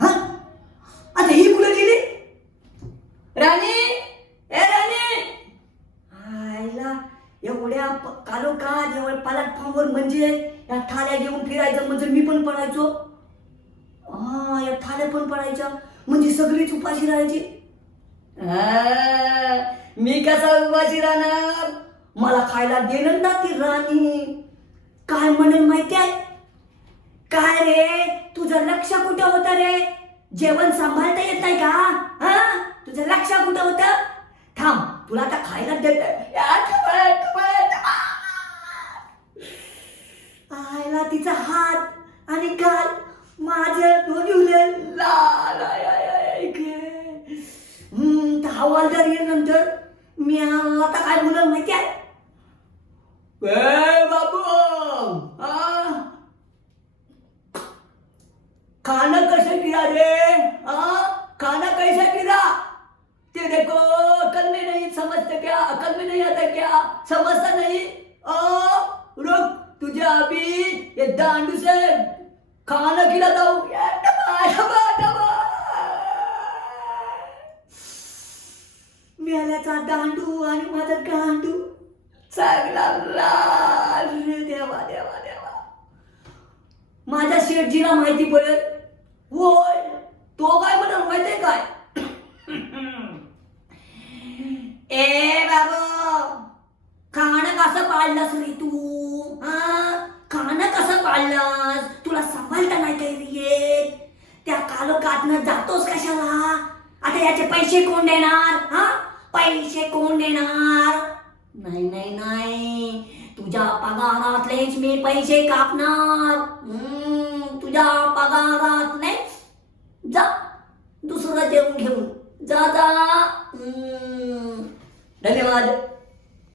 हा आता ही मुलं गेली. राणी, ए राणी, आईला एवढ्या कालोखात एवढ्या प्लॅटफॉर्मवर म्हणजे या थाल्या घेऊन फिरायचं म्हणजे मी पण पडायचो. हा या थाल्या पण पडायच्या म्हणजे सगळीच उपाशी राहायची. मी कसा उपाशी राहणार? मला खायला देणार ना ती राणी. काय म्हणेल माहिती आहे? काय रे तुझं लक्ष कुठं होतं रे? जेवण सांभाळता येत नाही का? हा तुझं लक्ष कुठं होतं? थांब तुला आता खायला देत. आयला तिचा हात आणि गाल माझं दोन्ही लाल. हवालदार नंतर मी आता काय बोलल माहिती आहे? बाबू खाना कैसे गिरा रे? खाना कैसे गिरा? तेरे को अकल में नहीं समझते क्या? अकल में नहीं आता क्या? समझता नहीं? रुक तुझे अभी ये दांडू से खाना खिलाता हूँ. मेल्याचा दांडू आणि माझा गांडू चांगला लाल. देवा देवा देवा. माझ्या शेठजीला माहिती पडेल. होय तो काय म्हणून माहितीये काय? ए बाबा खाणं कसं पाळलंस रे तू? खाणं कसं पाळलंस? तुला सांभाळता नाही काही येत? त्या कालोखातनं जातोस कशाला? आता याचे पैसे कोण देणार? पैसे कोण देणार? नाही नाही नाही तुझ्या पगारातलेच मी पैसे कापणार. तुझ्या पगारातलेच. जा दुसरं जेवण घेऊन जा जा. धन्यवाद.